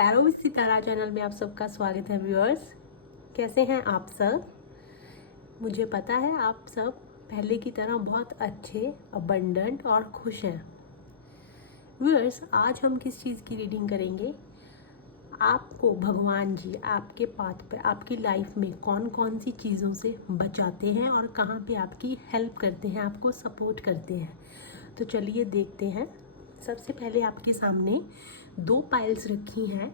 Tarot with Sitara channel में आप सबका स्वागत है व्यूअर्स। कैसे हैं आप सब? मुझे पता है आप सब पहले की तरह बहुत अच्छे, अबंडेंट और खुश हैं। व्यूअर्स, आज हम किस चीज़ की रीडिंग करेंगे? आपको भगवान जी आपके पाथ पे, आपकी लाइफ में कौन कौन सी चीज़ों से बचाते हैं और कहाँ पे आपकी हेल्प करते हैं, आपको सपोर्ट करते हैं। तो चलिए देखते हैं। सबसे पहले आपके सामने 2 पाइल्स रखी हैं।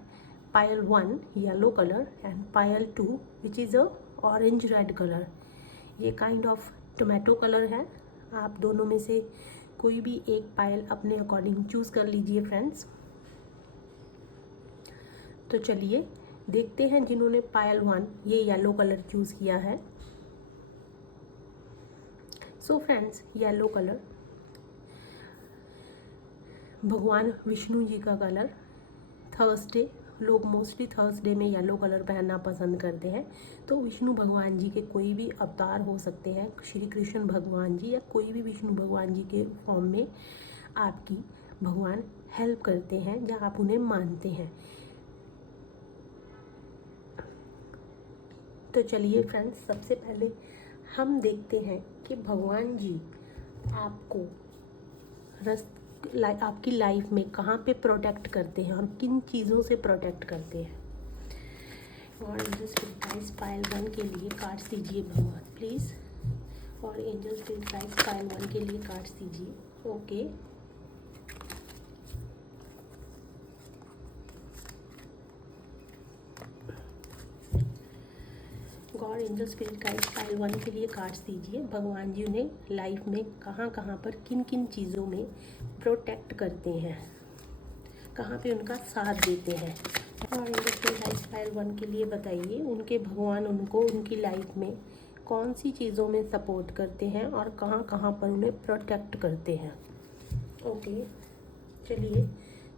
पायल 1 yellow colour and Payal 2 which is a orange red colour. ये काइंड ऑफ टोमेटो कलर है। आप दोनों में से कोई भी एक पायल अपने अकॉर्डिंग चूज़ कर लीजिए फ्रेंड्स। तो चलिए देखते हैं जिन्होंने पायल 1 ये येलो कलर चूज़ किया है। सो फ्रेंड्स, येलो कलर भगवान विष्णु जी का कलर। थर्सडे, लोग मोस्टली थर्सडे में येलो कलर पहनना पसंद करते हैं। तो विष्णु भगवान जी के कोई भी अवतार हो सकते हैं, श्री कृष्ण भगवान जी या कोई भी विष्णु भगवान जी के फॉर्म में आपकी भगवान हेल्प करते हैं जहाँ आप उन्हें मानते हैं। तो चलिए फ्रेंड्स, सबसे पहले हम देखते हैं कि भगवान जी आपको आपकी लाइफ में कहाँ पे प्रोटेक्ट करते हैं और किन चीज़ों से प्रोटेक्ट करते हैं। और एंजल स्पिरिट गाइड्स पायल 1 के लिए कार्ड्स दीजिए भगवान प्लीज़। और एंजल स्पिरिट गाइड्स पायल 1 के लिए कार्ड्स दीजिए। Okay, God angel spirit guides Payal 1 के लिए कार्ड्स दीजिए। भगवान जी उन्हें लाइफ में कहाँ कहाँ पर किन किन चीज़ों में प्रोटेक्ट करते हैं, कहाँ पे उनका साथ देते हैं। और एंजल स्पिरिट गाइड्स पायल 1 के लिए बताइए उनके भगवान उनको उनकी लाइफ में कौन सी चीज़ों में सपोर्ट करते हैं और कहाँ कहाँ पर उन्हें प्रोटेक्ट करते हैं। ओके, चलिए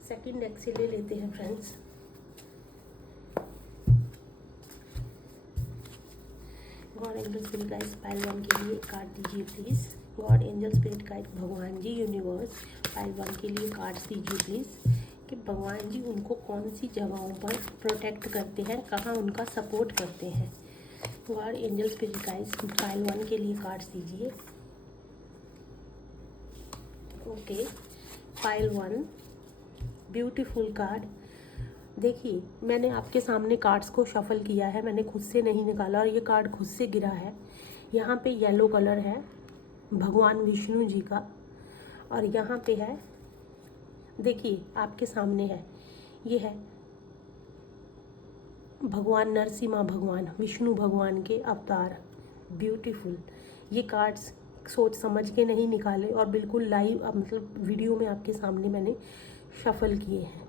सेकंड डेक से ले लेते हैं friends. God angel spirit guide Payal 1 के लिए कार्ड दीजिए please. God angel spirit guide भगवान जी यूनिवर्स पायल 1 के लिए कार्ड्स दीजिए प्लीज़ कि भगवान जी उनको कौन सी जगहों पर प्रोटेक्ट करते हैं, कहाँ उनका सपोर्ट करते हैं। God angel spirit guide Payal 1 के लिए कार्ड्स दीजिए। ओके, पायल 1 ब्यूटीफुल कार्ड। देखिए, मैंने आपके सामने कार्ड्स को शफल किया है, मैंने खुद से नहीं निकाला और ये कार्ड खुद से गिरा है। यहाँ पे येलो कलर है भगवान विष्णु जी का और यहाँ पे है, देखिए आपके सामने है, ये है भगवान नरसिम्हा भगवान, विष्णु भगवान के अवतार। ब्यूटीफुल। ये कार्ड्स सोच समझ के नहीं निकाले और बिल्कुल लाइव, मतलब वीडियो में आपके सामने मैंने शफल किए हैं।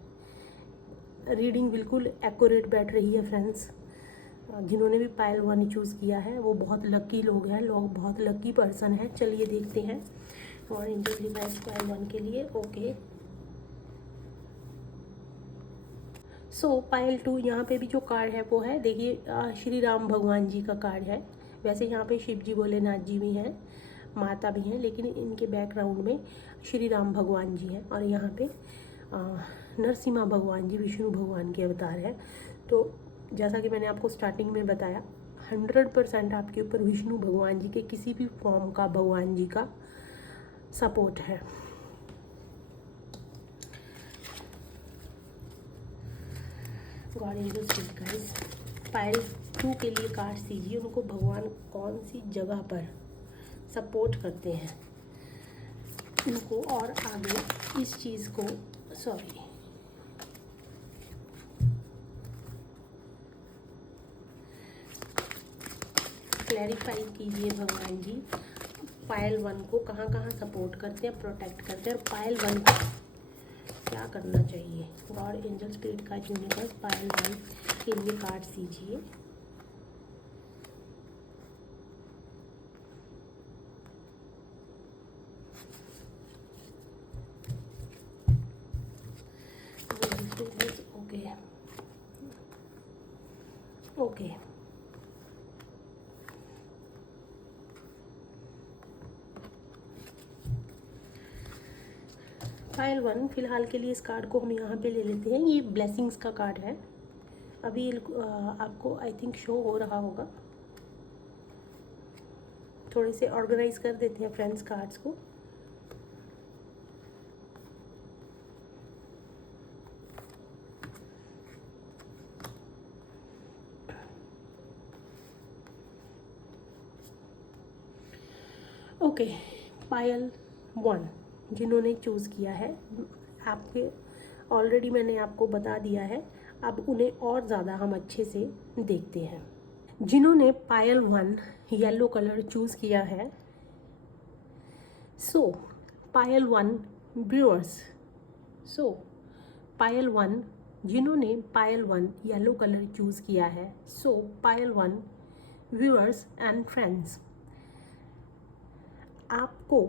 रीडिंग बिल्कुल एक्यूरेट बैठ रही है फ्रेंड्स। जिन्होंने भी पायल 1 चूज़ किया है वो बहुत लकी लोग हैं, लोग बहुत लकी पर्सन हैं। चलिए देखते हैं और एंजल गाइड्स पायल 1 के लिए। ओके, सो पायल 2 यहाँ पे भी जो कार्ड है वो है, देखिए श्री राम भगवान जी का कार्ड है। वैसे यहाँ पे शिव जी भोलेनाथ जी भी हैं, माता भी हैं, लेकिन इनके बैकग्राउंड में श्री राम भगवान जी हैं और यहाँ पे नरसिम्हा भगवान जी विष्णु भगवान के अवतार है। तो जैसा कि मैंने आपको स्टार्टिंग में बताया, 100% आपके ऊपर विष्णु भगवान जी के किसी भी फॉर्म का भगवान जी का सपोर्ट है। गॉड एंजल स्पिरिट गाइड्स पायल 2 के लिए कार्ड्स दीजिए, उनको भगवान कौन सी जगह पर सपोर्ट करते हैं उनको, और आगे इस चीज़ को क्लैरिफाई कीजिए भगवान जी पायल 1 को कहाँ कहाँ सपोर्ट करते हैं, प्रोटेक्ट करते हैं और पायल 1 को क्या करना चाहिए। गॉड एंजल स्पिरिट का यूनिवर्स पायल 1 के लिए कार्ड्स दीजिए। ओके ओके, पायल 1 फिलहाल के लिए इस कार्ड को हम यहाँ पे ले लेते हैं। ये ब्लेसिंग्स का कार्ड है। अभी आपको आई थिंक शो हो रहा होगा। थोड़े से ऑर्गेनाइज कर देते हैं फ्रेंड्स कार्ड्स को। ओके, पायल 1 जिन्होंने चूज़ किया है, आपके ऑलरेडी मैंने आपको बता दिया है। अब उन्हें और ज़्यादा हम अच्छे से देखते हैं। जिन्होंने पायल 1 येलो कलर चूज़ किया है, सो पायल 1 व्यूअर्स, सो पायल 1 जिन्होंने पायल 1 येलो कलर चूज़ किया है, सो पायल 1 व्यूअर्स एंड फ्रेंड्स, आपको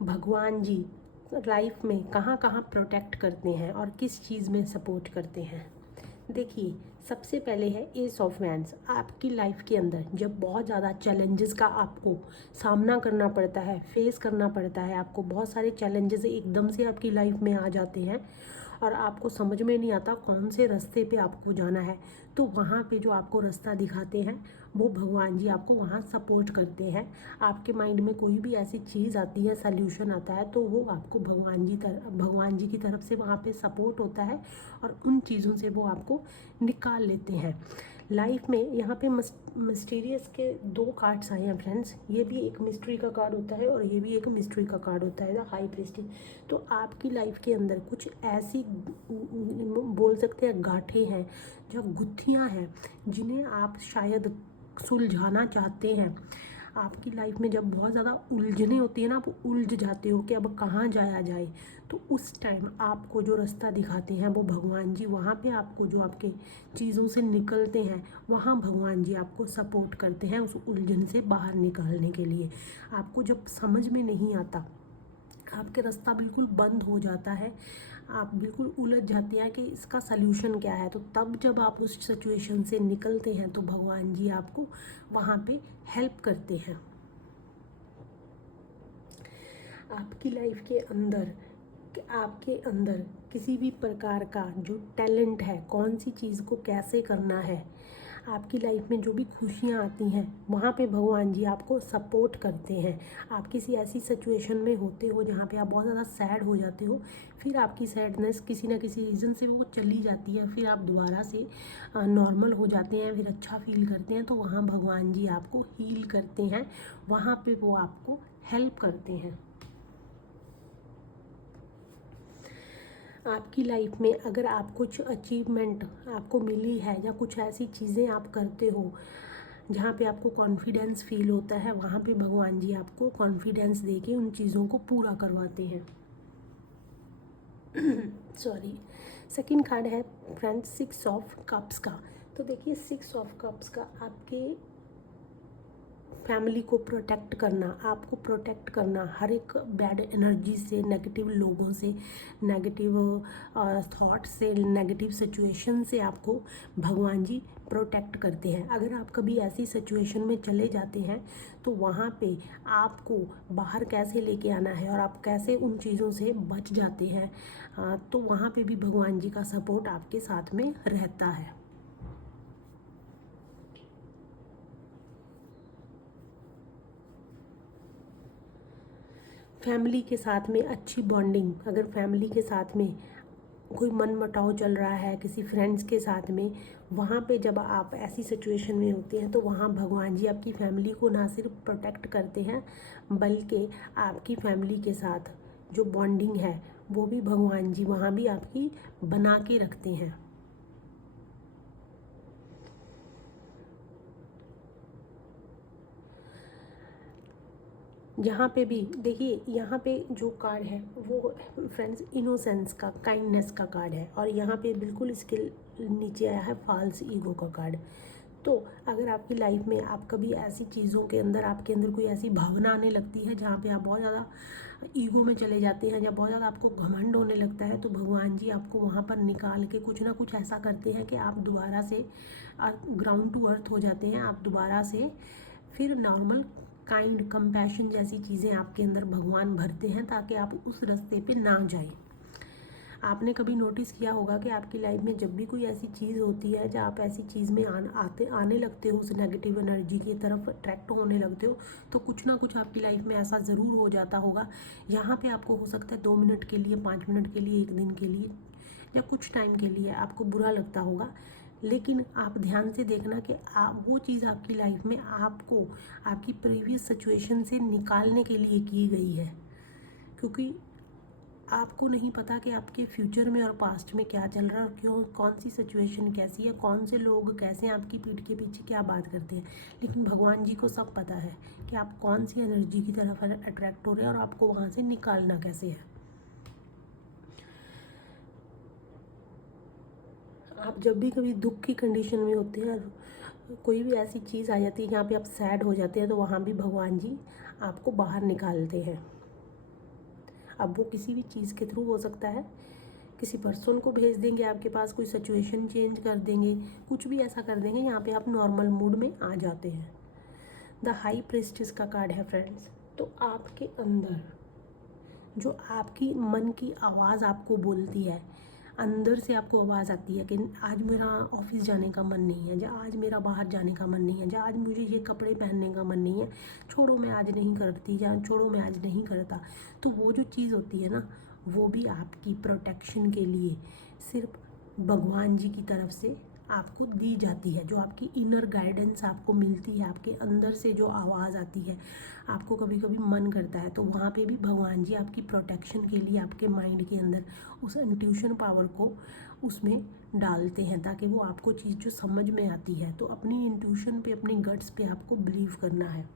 भगवान जी लाइफ में कहाँ कहाँ प्रोटेक्ट करते हैं और किस चीज़ में सपोर्ट करते हैं। देखिए, सबसे पहले है एस ऑफ वैंड्स। आपकी लाइफ के अंदर जब बहुत ज़्यादा चैलेंजेस का आपको सामना करना पड़ता है, फेस करना पड़ता है, आपको बहुत सारे चैलेंजेस एकदम से आपकी लाइफ में आ जाते हैं और आपको समझ में नहीं आता कौन से रास्ते पे आपको जाना है, तो वहाँ पे जो आपको रास्ता दिखाते हैं वो भगवान जी आपको वहाँ सपोर्ट करते हैं। आपके माइंड में कोई भी ऐसी चीज़ आती है, सल्यूशन आता है, तो वो आपको भगवान जी की तरफ से वहाँ पे सपोर्ट होता है और उन चीज़ों से वो आपको निकाल लेते हैं। लाइफ में यहाँ पे मिस्टीरियस के 2 कार्ड्स आए हैं फ्रेंड्स। ये भी एक मिस्ट्री का कार्ड होता है और ये भी एक मिस्ट्री का कार्ड होता है, द हाई प्रीस्टेस। तो आपकी लाइफ के अंदर कुछ ऐसी बोल सकते हैं गांठें हैं, जो गुत्थियाँ हैं, जिन्हें आप शायद सुलझाना चाहते हैं। आपकी लाइफ में जब बहुत ज़्यादा उलझने होती है ना, आप उलझ जाते हो कि अब कहाँ जाया जाए, तो उस टाइम आपको जो रास्ता दिखाते हैं वो भगवान जी, वहाँ पे आपको जो आपके चीज़ों से निकलते हैं, वहाँ भगवान जी आपको सपोर्ट करते हैं उस उलझन से बाहर निकालने के लिए। आपको जब समझ में नहीं आता, आपके रास्ता बिल्कुल बंद हो जाता है, आप बिल्कुल उलझ जाते हैं कि इसका सल्यूशन क्या है, तो तब जब आप उस सिचुएशन से निकलते हैं तो भगवान जी आपको वहाँ पे हेल्प करते हैं। आपकी लाइफ के अंदर, आपके अंदर किसी भी प्रकार का जो टैलेंट है, कौन सी चीज़ को कैसे करना है, आपकी लाइफ में जो भी खुशियाँ आती हैं, वहाँ पे भगवान जी आपको सपोर्ट करते हैं। आप किसी ऐसी सिचुएशन में होते हो जहाँ पे आप बहुत ज़्यादा सैड हो जाते हो, फिर आपकी सैडनेस किसी ना किसी रीज़न से वो चली जाती है, फिर आप दोबारा से नॉर्मल हो जाते हैं, फिर अच्छा फील करते हैं, तो वहाँ भगवान जी आपको हील करते हैं, वहाँ पे वो आपको हेल्प करते हैं। आपकी लाइफ में अगर आप कुछ अचीवमेंट आपको मिली है या कुछ ऐसी चीज़ें आप करते हो जहाँ पे आपको कॉन्फिडेंस फील होता है, वहाँ पे भगवान जी आपको कॉन्फिडेंस देके उन चीज़ों को पूरा करवाते हैं। सॉरी। सेकंड कार्ड है फ्रेंड्स 6 ऑफ कप्स का। तो देखिए, 6 ऑफ कप्स का आपके फैमिली को प्रोटेक्ट करना, आपको प्रोटेक्ट करना हर एक बैड एनर्जी से, नेगेटिव लोगों से, नेगेटिव थॉट से, नेगेटिव सिचुएशन से आपको भगवान जी प्रोटेक्ट करते हैं। अगर आप कभी ऐसी सिचुएशन में चले जाते हैं तो वहाँ पे आपको बाहर कैसे लेके आना है और आप कैसे उन चीज़ों से बच जाते हैं, तो वहाँ पे भी भगवान जी का सपोर्ट आपके साथ में रहता है। फैमिली के साथ में अच्छी बॉन्डिंग, अगर फैमिली के साथ में कोई मनमुटाव चल रहा है किसी फ्रेंड्स के साथ में, वहाँ पे जब आप ऐसी सिचुएशन में होते हैं तो वहाँ भगवान जी आपकी फैमिली को ना सिर्फ प्रोटेक्ट करते हैं, बल्कि आपकी फैमिली के साथ जो बॉन्डिंग है वो भी भगवान जी वहाँ भी आपकी बना के रखते हैं। यहाँ पे भी देखिए, यहाँ पे जो कार्ड है वो फ्रेंड्स इनोसेंस का, काइंडनेस का कार्ड है, और यहाँ पे बिल्कुल इसके नीचे आया है फॉल्स ईगो का कार्ड। तो अगर आपकी लाइफ में आप कभी ऐसी चीज़ों के अंदर, आपके अंदर कोई ऐसी भावना आने लगती है जहाँ पे आप बहुत ज़्यादा ईगो में चले जाते हैं, या बहुत ज़्यादा आपको घमंड होने लगता है, तो भगवान जी आपको वहाँ पर निकाल के कुछ ना कुछ ऐसा करते हैं कि आप दोबारा से ग्राउंड टू अर्थ हो जाते हैं, आप दोबारा से फिर नॉर्मल काइंड, कंपैशन जैसी चीज़ें आपके अंदर भगवान भरते हैं ताकि आप उस रास्ते पे ना जाएं। आपने कभी नोटिस किया होगा कि आपकी लाइफ में जब भी कोई ऐसी चीज़ होती है, जब आप ऐसी चीज़ में आने लगते हो, उस नेगेटिव एनर्जी की तरफ अट्रैक्ट होने लगते हो, तो कुछ ना कुछ आपकी लाइफ में ऐसा ज़रूर हो जाता होगा। यहाँ पे आपको हो सकता है 2 मिनट के लिए, 5 मिनट के लिए, 1 दिन के लिए या कुछ टाइम के लिए आपको बुरा लगता होगा, लेकिन आप ध्यान से देखना कि आप वो चीज़ आपकी लाइफ में आपको आपकी प्रीवियस सिचुएशन से निकालने के लिए की गई है, क्योंकि आपको नहीं पता कि आपके फ्यूचर में और पास्ट में क्या चल रहा है और क्यों, कौन सी सिचुएशन कैसी है, कौन से लोग कैसे आपकी पीठ के पीछे क्या बात करते हैं। लेकिन भगवान जी को सब पता है कि आप कौन सी एनर्जी की तरफ अट्रैक्ट हो रहे हैं और आपको वहाँ से निकालना कैसे है। आप जब भी कभी दुख की कंडीशन में होते हैं, कोई भी ऐसी चीज़ आ जाती है जहाँ पे आप सैड हो जाते हैं, तो वहाँ भी भगवान जी आपको बाहर निकालते हैं। अब वो किसी भी चीज़ के थ्रू हो सकता है, किसी पर्सन को भेज देंगे आपके पास, कोई सिचुएशन चेंज कर देंगे, कुछ भी ऐसा कर देंगे यहाँ पे आप नॉर्मल मूड में आ जाते हैं। द हाई प्रीस्टेस का कार्ड है फ्रेंड्स। तो आपके अंदर जो आपकी मन की आवाज़ आपको बोलती है, अंदर से आपको आवाज़ आती है कि आज मेरा ऑफिस जाने का मन नहीं है, या आज मेरा बाहर जाने का मन नहीं है, या आज मुझे ये कपड़े पहनने का मन नहीं है, छोड़ो मैं आज नहीं करती, या छोड़ो मैं आज नहीं करता। तो वो जो चीज़ होती है ना, वो भी आपकी प्रोटेक्शन के लिए सिर्फ भगवान जी की तरफ से आपको दी जाती है। जो आपकी इनर गाइडेंस आपको मिलती है, आपके अंदर से जो आवाज़ आती है, आपको कभी कभी मन करता है, तो वहाँ पे भी भगवान जी आपकी प्रोटेक्शन के लिए आपके माइंड के अंदर उस इंट्यूशन पावर को उसमें डालते हैं, ताकि वो आपको चीज़ जो समझ में आती है, तो अपनी इंट्यूशन पे, अपनी गट्स पे आपको बिलीव करना है।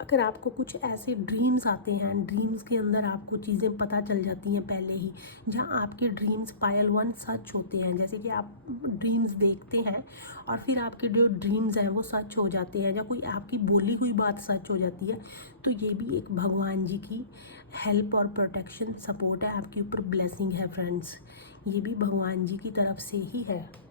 अगर आपको कुछ ऐसे ड्रीम्स आते हैं, ड्रीम्स के अंदर आपको चीज़ें पता चल जाती हैं पहले ही, जहाँ आपके ड्रीम्स पायल 1 सच होते हैं, जैसे कि आप ड्रीम्स देखते हैं और फिर आपके जो ड्रीम्स हैं वो सच हो जाते हैं, या कोई आपकी बोली हुई बात सच हो जाती है, तो ये भी एक भगवान जी की हेल्प और प्रोटेक्शन सपोर्ट है, आपके ऊपर ब्लेसिंग है फ्रेंड्स। ये भी भगवान जी की तरफ से ही है।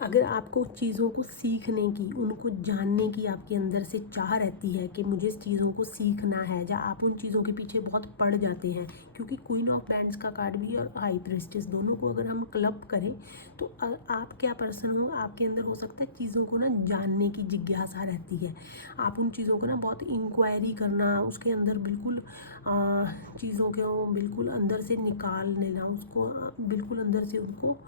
अगर आपको चीज़ों को सीखने की, उनको जानने की आपके अंदर से चाह रहती है कि मुझे इस चीज़ों को सीखना है, या आप उन चीज़ों के पीछे बहुत पड़ जाते हैं, क्योंकि क्वीन ऑफ बैंड्स का कार्ड भी और हाई प्रीस्टेस दोनों को अगर हम क्लब करें, तो आप क्या पर्सन हो, आपके अंदर हो सकता है चीज़ों को ना जानने की जिज्ञासा रहती है। आप उन चीज़ों को ना बहुत इंक्वायरी करना, उसके अंदर बिल्कुल चीज़ों को बिल्कुल अंदर से निकाल लेना, उसको बिल्कुल अंदर से उनको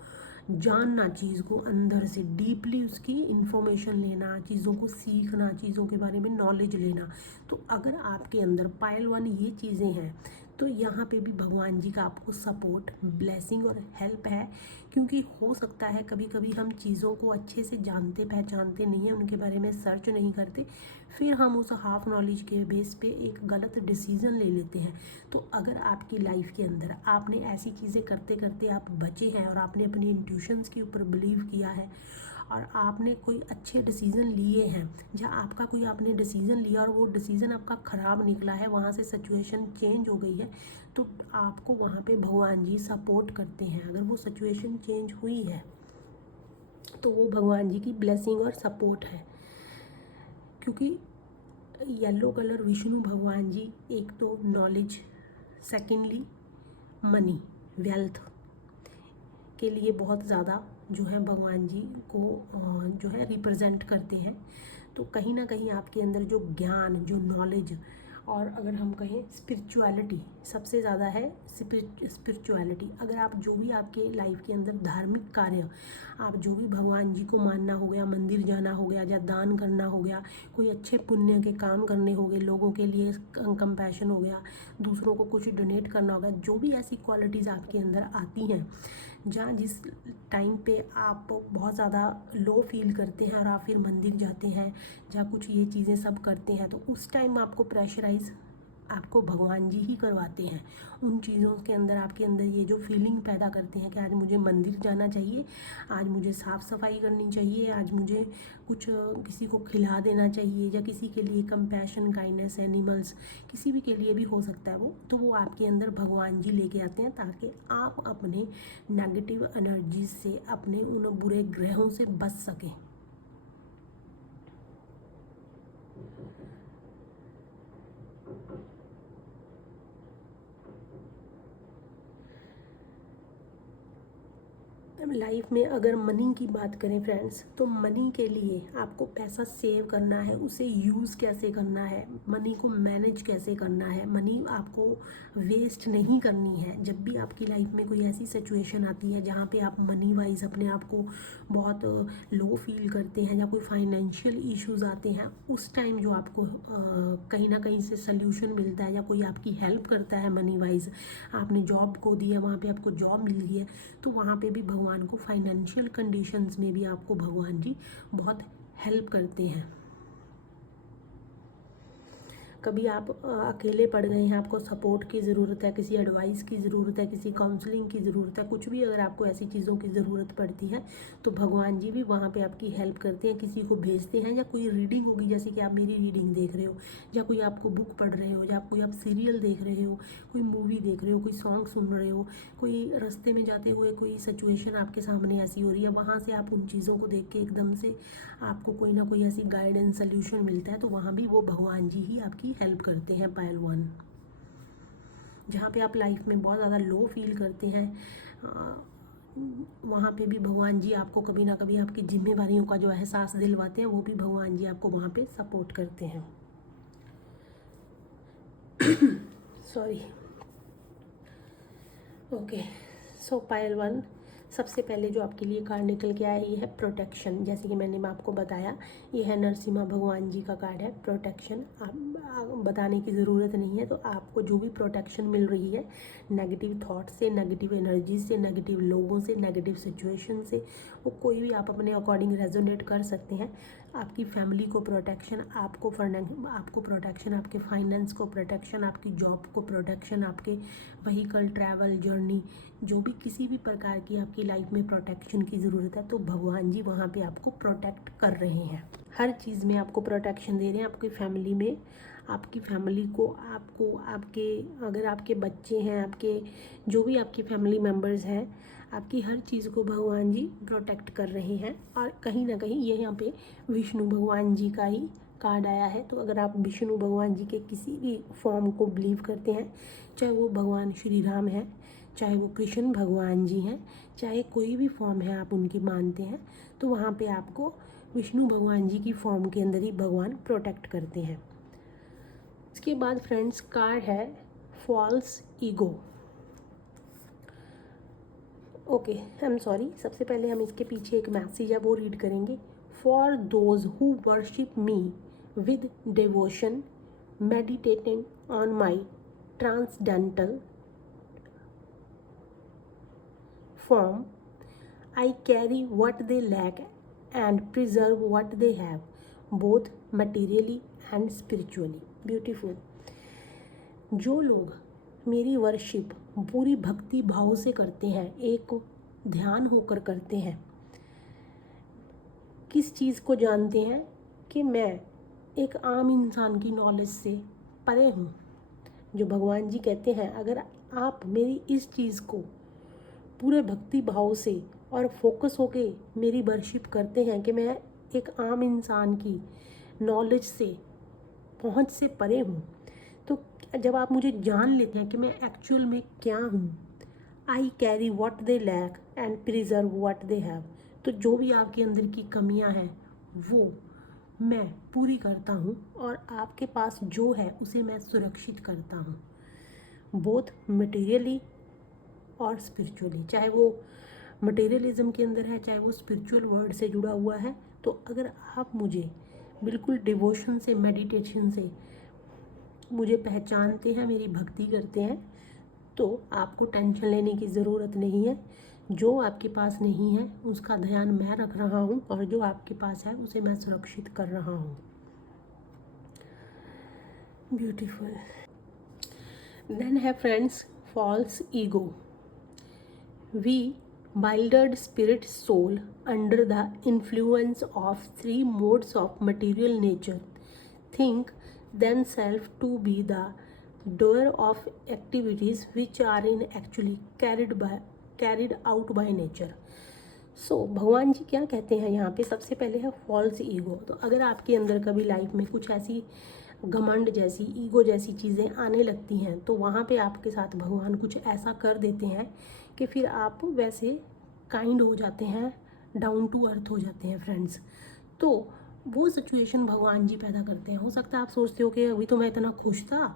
जानना, चीज़ को अंदर से डीपली उसकी इन्फॉर्मेशन लेना, चीज़ों को सीखना, चीज़ों के बारे में नॉलेज लेना। तो अगर आपके अंदर पायल 1 ये चीज़ें हैं, तो यहाँ पे भी भगवान जी का आपको सपोर्ट, ब्लेसिंग और हेल्प है, क्योंकि हो सकता है कभी कभी हम चीज़ों को अच्छे से जानते पहचानते नहीं हैं, उनके बारे में सर्च नहीं करते, फिर हम उस हाफ नॉलेज के बेस पे एक गलत डिसीज़न ले लेते हैं। तो अगर आपकी लाइफ के अंदर आपने ऐसी चीज़ें करते करते आप बचे हैं और आपने अपनी इंट्यूशंस के ऊपर बिलीव किया है और आपने कोई अच्छे डिसीज़न लिए हैं, जहाँ आपका कोई आपने डिसीज़न लिया और वो डिसीज़न आपका ख़राब निकला है, वहाँ से सिचुएशन चेंज हो गई है, तो आपको वहाँ पे भगवान जी सपोर्ट करते हैं। अगर वो सिचुएशन चेंज हुई है तो वो भगवान जी की ब्लेसिंग और सपोर्ट है, क्योंकि येलो कलर विष्णु भगवान जी एक तो नॉलेज, सेकेंडली मनी, वेल्थ के लिए बहुत ज़्यादा जो है भगवान जी को जो है रिप्रेजेंट करते हैं। तो कहीं ना कहीं आपके अंदर जो ज्ञान, जो नॉलेज, और अगर हम कहें स्पिरिचुअलिटी, सबसे ज़्यादा है स्पिरिचुअलिटी। अगर आप जो भी आपके लाइफ के अंदर धार्मिक कार्य, आप जो भी भगवान जी को मानना हो गया, मंदिर जाना हो गया, या दान करना हो गया, कोई अच्छे पुण्य के काम करने हो गए, लोगों के लिए कंपैशन हो गया, दूसरों को कुछ डोनेट करना होगा, जो भी ऐसी क्वालिटीज़ आपके अंदर आती हैं, जहाँ जिस टाइम पे आप बहुत ज़्यादा लो फील करते हैं और आप फिर मंदिर जाते हैं, जहाँ कुछ ये चीज़ें सब करते हैं, तो उस टाइम आपको प्रेशराइज आपको भगवान जी ही करवाते हैं। उन चीज़ों के अंदर आपके अंदर ये जो फीलिंग पैदा करते हैं कि आज मुझे मंदिर जाना चाहिए, आज मुझे साफ़ सफाई करनी चाहिए, आज मुझे कुछ किसी को खिला देना चाहिए, या किसी के लिए कंपैशन, काइंडनेस, एनिमल्स, किसी भी के लिए भी हो सकता है वो, तो वो आपके अंदर भगवान जी लेके आते हैं, ताकि आप अपने नेगेटिव एनर्जी से, अपने उन बुरे ग्रहों से बच सकें। लाइफ में अगर मनी की बात करें फ्रेंड्स, तो मनी के लिए आपको पैसा सेव करना है, उसे यूज़ कैसे करना है, मनी को मैनेज कैसे करना है, मनी आपको वेस्ट नहीं करनी है। जब भी आपकी लाइफ में कोई ऐसी सिचुएशन आती है जहाँ पे आप मनी वाइज अपने आप को बहुत लो फील करते हैं या कोई फाइनेंशियल इश्यूज आते हैं, उस टाइम जो आपको कहीं ना कहीं से सल्यूशन मिलता है या कोई आपकी हेल्प करता है मनी वाइज, आपने जॉब को दिया, वहाँ पे आपको जॉब मिल गई है, तो वहाँ पे भी भगवान को फाइनेंशियल कंडीशंस में भी आपको भगवान जी बहुत हेल्प करते हैं। कभी आप अकेले पड़ गए हैं, आपको सपोर्ट की ज़रूरत है, किसी एडवाइस की ज़रूरत है, किसी काउंसलिंग की ज़रूरत है, कुछ भी अगर आपको ऐसी चीज़ों की ज़रूरत पड़ती है तो भगवान जी भी वहाँ पे आपकी हेल्प करते हैं, किसी को भेजते हैं। या कोई रीडिंग होगी, जैसे कि आप मेरी रीडिंग देख रहे हो, या कोई आपको बुक पढ़ रहे हो, या कोई आप सीरियल देख रहे हो, कोई मूवी देख रहे हो, कोई सॉन्ग सुन रहे हो, कोई रास्ते में जाते हुए कोई सिचुएशन आपके सामने ऐसी हो रही है, वहाँ से आप उन चीज़ों को देख के एकदम से आपको कोई ना कोई ऐसी गाइडेंस सल्यूशन मिलता है, तो वहाँ भी वो भगवान जी ही आपकी हेल्प करते हैं। पायल 1, जहाँ पे आप लाइफ में बहुत ज़्यादा लो फील करते हैं, वहाँ पे भी भगवान जी आपको कभी ना कभी आपकी जिम्मेवारियों का जो एहसास दिलवाते हैं, वो भी भगवान जी आपको वहाँ पे सपोर्ट करते हैं। सॉरी। ओके, सो पायल 1, सबसे पहले जो आपके लिए कार्ड निकल के आया ये है प्रोटेक्शन। जैसे कि मैंने आपको बताया, ये है नरसिम्हा भगवान जी का कार्ड है, प्रोटेक्शन। आप बताने की ज़रूरत नहीं है। तो आपको जो भी प्रोटेक्शन मिल रही है नेगेटिव थॉट से, नेगेटिव एनर्जी से, नेगेटिव लोगों से, नेगेटिव सिचुएशन से, वो कोई भी आप अपने अकॉर्डिंग रेजोनेट कर सकते हैं। आपकी फैमिली को प्रोटेक्शन, आपको प्रोटेक्शन, आपके फाइनेंस को प्रोटेक्शन, आपकी जॉब को प्रोटेक्शन, आपके व्हीकल, ट्रैवल, जर्नी, जो भी किसी भी प्रकार की आपकी लाइफ में प्रोटेक्शन की ज़रूरत है, तो भगवान जी वहाँ पे आपको प्रोटेक्ट कर रहे हैं। हर चीज़ में आपको प्रोटेक्शन दे रहे हैं। आपकी फैमिली में, आपकी फैमिली को, आपको, आपके अगर आपके बच्चे हैं, आपके जो भी आपकी फैमिली मेम्बर्स हैं, आपकी हर चीज़ को भगवान जी प्रोटेक्ट कर रहे हैं। और कहीं ना कहीं ये यहाँ पे विष्णु भगवान जी का ही कार्ड आया है। तो अगर आप विष्णु भगवान जी के किसी भी फॉर्म को बिलीव करते हैं, चाहे वो भगवान श्री राम है, चाहे वो कृष्ण भगवान जी हैं, चाहे कोई भी फॉर्म है आप उनकी मानते हैं, तो वहाँ पे आपको विष्णु भगवान जी की फॉर्म के अंदर ही भगवान प्रोटेक्ट करते हैं। इसके बाद फ्रेंड्स कार्ड है false ego. Okay, I am sorry, सबसे पहले हम इसके पीछे एक मैसेज है वो रीड करेंगे। For those who worship me with devotion, meditating on my transcendental form, I carry what they lack and preserve what they have, both materially and spiritually. Beautiful. जो लोग मेरी वर्शिप पूरी भक्ति भाव से करते हैं, एक ध्यान होकर करते हैं, किस चीज़ को जानते हैं कि मैं एक आम इंसान की नॉलेज से परे हूँ। जो भगवान जी कहते हैं, अगर आप मेरी इस चीज़ को पूरे भक्ति भाव से और फोकस होके मेरी वर्शिप करते हैं कि मैं एक आम इंसान की नॉलेज से, पहुंच से परे हूँ, तो जब आप मुझे जान लेते हैं कि मैं एक्चुअल में क्या हूँ, I carry what they lack and preserve what they have, तो जो भी आपके अंदर की कमियां हैं वो मैं पूरी करता हूँ और आपके पास जो है उसे मैं सुरक्षित करता हूँ, बोथ मटेरियली और स्पिरिचुअली। चाहे वो मटेरियलिज्म के अंदर है, चाहे वो स्पिरिचुअल वर्ड से जुड़ा हुआ है। तो अगर आप मुझे बिल्कुल डिवोशन से, मेडिटेशन से मुझे पहचानते हैं, मेरी भक्ति करते हैं, तो आपको टेंशन लेने की ज़रूरत नहीं है। जो आपके पास नहीं है उसका ध्यान मैं रख रहा हूँ, और जो आपके पास है उसे मैं सुरक्षित कर रहा हूँ। ब्यूटीफुल। देन है friends false ego. We, wildered spirit soul, under the influence of three modes of material nature, think themselves to be the doer of activities which are in actually carried out by nature. भगवान जी क्या कहते हैं यहाँ पे, सबसे पहले है false ego. तो अगर आपके अंदर कभी लाइफ में कुछ ऐसी घमंड जैसी, ईगो जैसी चीज़ें आने लगती हैं, तो वहाँ पे आपके साथ भगवान कुछ ऐसा कर देते हैं कि फिर आप वैसे काइंड हो जाते हैं, डाउन टू अर्थ हो जाते हैं फ्रेंड्स। तो वो सिचुएशन भगवान जी पैदा करते हैं। हो सकता है आप सोचते हो कि अभी तो मैं इतना खुश था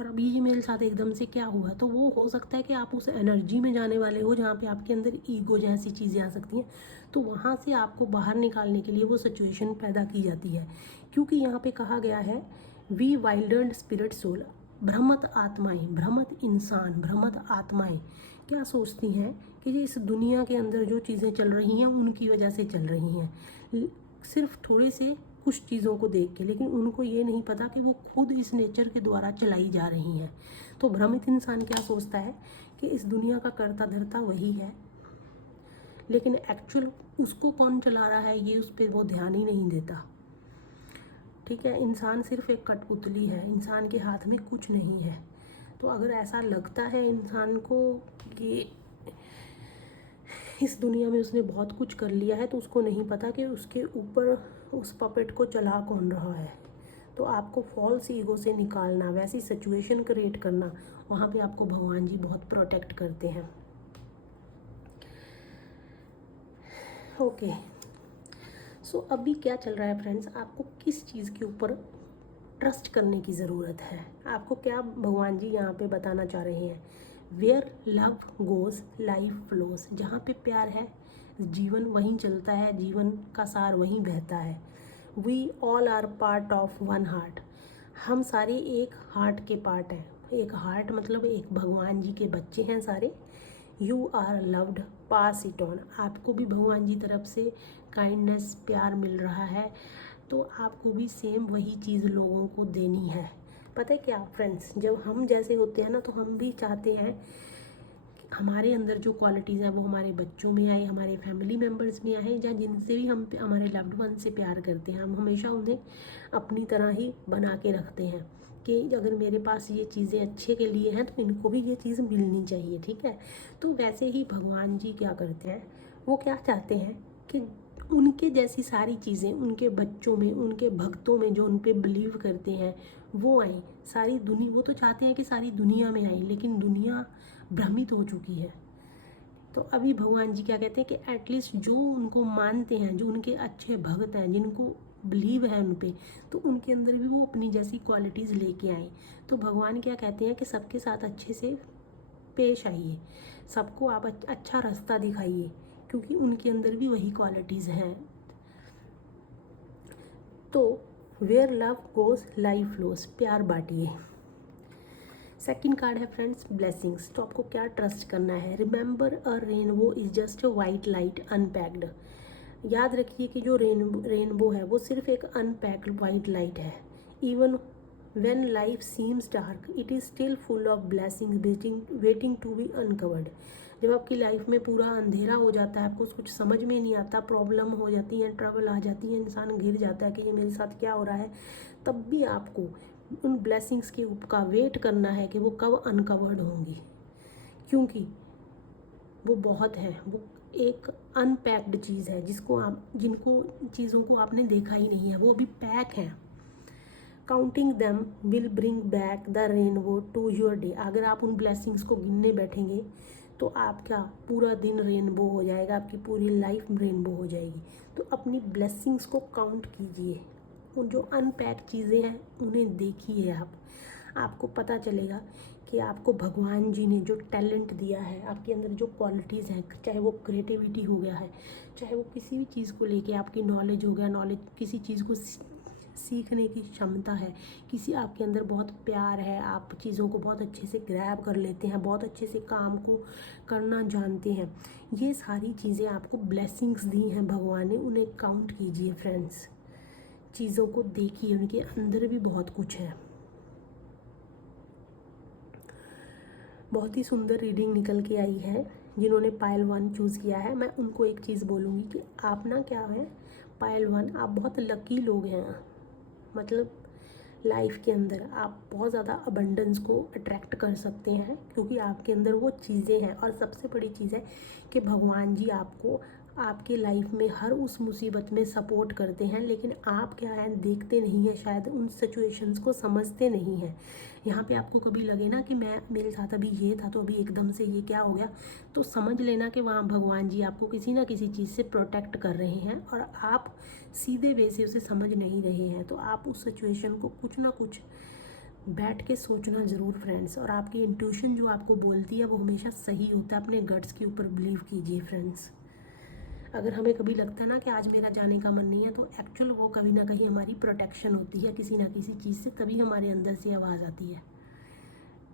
और अभी ये मेरे साथ एकदम से क्या हुआ, तो वो हो सकता है कि आप उस एनर्जी में जाने वाले हो जहाँ पे आपके अंदर ईगो जैसी चीज़ें आ सकती हैं। तो वहाँ से आपको बाहर निकालने के लिए वो सिचुएशन पैदा की जाती है, क्योंकि यहाँ पे कहा गया है वी वाइल्डर्ड स्पिरिट सोल, भ्रमत आत्माएं, भ्रमत इंसान, भ्रमत आत्माएं क्या सोचती हैं कि ये इस दुनिया के अंदर जो चीज़ें चल रही हैं उनकी वजह से चल रही हैं, सिर्फ थोड़े से कुछ चीज़ों को देख के, लेकिन उनको ये नहीं पता कि वो खुद इस नेचर के द्वारा चलाई जा रही हैं। तो भ्रमित इंसान क्या सोचता है कि इस दुनिया का कर्ता धर्ता वही है, लेकिन एक्चुअल उसको कौन चला रहा है ये उस पर वो ध्यान ही नहीं देता। ठीक है, इंसान सिर्फ एक कठपुतली है, इंसान के हाथ में कुछ नहीं है। तो अगर ऐसा लगता है इंसान को कि इस दुनिया में उसने बहुत कुछ कर लिया है, तो उसको नहीं पता कि उसके ऊपर उस पपेट को चला कौन रहा है। तो आपको फॉल्स ईगो से निकालना, वैसी सिचुएशन क्रिएट करना, वहाँ पे आपको भगवान जी बहुत प्रोटेक्ट करते हैं। ओके, अभी क्या चल रहा है फ्रेंड्स, आपको किस चीज़ के ऊपर ट्रस्ट करने की ज़रूरत है, आपको क्या भगवान जी यहाँ पे बताना चाह रहे हैं। Where love goes life flows, जहाँ पे प्यार है जीवन वहीं चलता है, जीवन का सार वहीं बहता है। We all are part of one heart, हम सारे एक हार्ट के पार्ट हैं। एक हार्ट मतलब एक भगवान जी के बच्चे हैं सारे। You are loved, pass it on, आपको भी भगवान जी तरफ से काइंडनेस, प्यार मिल रहा है, तो आपको भी सेम वही चीज़ लोगों को देनी है। पता है क्या फ्रेंड्स, जब हम जैसे होते हैं ना, तो हम भी चाहते हैं हमारे अंदर जो क्वालिटीज़ है वो हमारे बच्चों में आए, हमारे फैमिली मेम्बर्स में आए, या जिनसे भी हम हमारे लव्ड वन से प्यार करते हैं, हम हमेशा उन्हें अपनी तरह ही बना के रखते हैं कि अगर मेरे पास ये चीज़ें अच्छे के लिए हैं तो इनको भी ये चीज़ मिलनी चाहिए। ठीक है, तो वैसे ही भगवान जी क्या करते हैं, वो क्या चाहते हैं कि उनके जैसी सारी चीज़ें उनके बच्चों में, उनके भक्तों में, जो उन पे बिलीव करते हैं वो आए। सारी दुनिया, वो तो चाहते हैं कि सारी दुनिया में आए, लेकिन दुनिया भ्रमित हो चुकी है। तो अभी भगवान जी क्या कहते हैं कि एटलीस्ट जो उनको मानते हैं, जो उनके अच्छे भक्त हैं, जिनको बिलीव है उन पे, तो उनके अंदर भी वो अपनी जैसी क्वालिटीज़ लेके आए। तो भगवान क्या कहते हैं कि सबके साथ अच्छे से पेश आइए, सबको आप अच्छा रास्ता दिखाइए, क्योंकि उनके अंदर भी वही क्वालिटीज़ हैं। तो where love goes life flows, प्यार बांटिए। सेकंड कार्ड है फ्रेंड्स ब्लेसिंग्स। तो आपको क्या ट्रस्ट करना है, remember a rainbow is just a white light unpacked. याद रखिए कि जो रेनबो है वो सिर्फ एक अनपैक्ड वाइट लाइट है। Even when life seems dark it is still full of blessing waiting to be uncovered. जब आपकी लाइफ में पूरा अंधेरा हो जाता है, आपको कुछ समझ में नहीं आता, प्रॉब्लम हो जाती है, ट्रबल आ जाती है, इंसान घिर जाता है कि ये मेरे साथ क्या हो रहा है, तब भी आपको उन ब्लेसिंग्स के का वेट करना है कि वो कब अनकवर्ड होंगी, क्योंकि वो बहुत है, वो एक अनपैक्ड चीज़ है जिनको चीज़ों को आपने देखा ही नहीं है, वो अभी पैक है। Counting them will bring back the rainbow to your day. अगर आप उन ब्लेसिंग्स को गिनने बैठेंगे तो आपका पूरा दिन रेनबो हो जाएगा, आपकी पूरी लाइफ रेनबो हो जाएगी। तो अपनी ब्लेसिंग्स को काउंट कीजिए, उन जो अनपैक चीज़ें हैं उन्हें देखिए। आपको पता चलेगा कि आपको भगवान जी ने जो टैलेंट दिया है, आपके अंदर जो क्वालिटीज़ हैं, चाहे वो क्रिएटिविटी हो गया है, चाहे वो किसी भी चीज़ को लेके आपकी नॉलेज हो गया, नॉलेज किसी चीज़ को सीखने की क्षमता है, किसी आपके अंदर बहुत प्यार है, आप चीज़ों को बहुत अच्छे से ग्रैब कर लेते हैं, बहुत अच्छे से काम को करना जानते हैं, ये सारी चीज़ें आपको ब्लेसिंग्स दी हैं भगवान ने, उन्हें काउंट कीजिए फ्रेंड्स। चीज़ों को देखिए, उनके अंदर भी बहुत कुछ है। बहुत ही सुंदर रीडिंग निकल के आई है। जिन्होंने पायल 1 चूज़ किया है, मैं उनको एक चीज़ बोलूँगी कि आप ना क्या है, पायल 1 आप बहुत लकी लोग हैं। मतलब लाइफ के अंदर आप बहुत ज़्यादा अबंडेंस को अट्रैक्ट कर सकते हैं, क्योंकि आपके अंदर वो चीज़ें हैं। और सबसे बड़ी चीज़ है कि भगवान जी आपको आपके लाइफ में हर उस मुसीबत में सपोर्ट करते हैं, लेकिन आप क्या है देखते नहीं हैं, शायद उन सिचुएशंस को समझते नहीं हैं। यहाँ पे आपको कभी लगे ना कि मैं मेरे साथ अभी ये था तो अभी एकदम से ये क्या हो गया, तो समझ लेना कि वहाँ भगवान जी आपको किसी ना किसी चीज़ से प्रोटेक्ट कर रहे हैं और आप सीधे वे से उसे समझ नहीं रहे हैं। तो आप उस सिचुएशन को कुछ ना कुछ बैठ के सोचना ज़रूर फ्रेंड्स, और आपकी इंट्यूशन जो आपको बोलती है वो हमेशा सही होता है। अपने गट्स के ऊपर बिलीव कीजिए फ्रेंड्स। अगर हमें कभी लगता है ना कि आज मेरा जाने का मन नहीं है, तो एक्चुअल वो कभी ना कहीं हमारी प्रोटेक्शन होती है किसी ना किसी चीज़ से, तभी हमारे अंदर से आवाज़ आती है।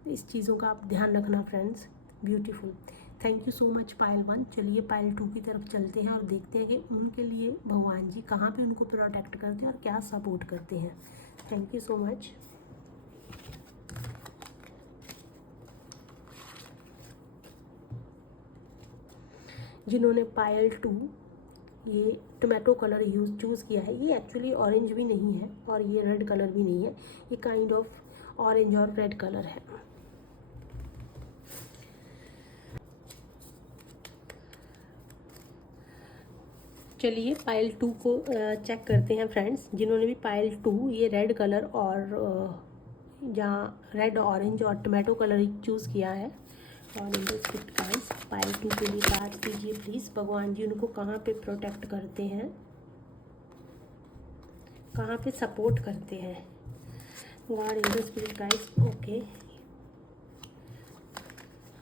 इस चीज़ों का आप ध्यान रखना friends. Beautiful, thank you so much Payal 1। चलिए पायल 2 की तरफ चलते हैं और देखते हैं कि उनके लिए भगवान जी कहाँ पे उनको प्रोटेक्ट करते हैं और क्या सपोर्ट करते हैं। Thank you so much. जिन्होंने पायल 2 ये टोमेटो कलर चूज़ किया है, ये एक्चुअली ऑरेंज भी नहीं है और ये रेड कलर भी नहीं है, ये काइंड ऑफ ऑरेंज और रेड कलर है। चलिए पायल 2 को चेक करते हैं फ्रेंड्स। जिन्होंने भी पायल 2 ये रेड कलर और जहाँ रेड ऑरेंज और टोमेटो कलर चूज़ किया है, और गाइस पायल 2 के लिए कार्ड दीजिए प्लीज़। भगवान जी उनको कहाँ पे प्रोटेक्ट करते हैं, कहाँ पे सपोर्ट करते हैं। God in the spirit guys. Okay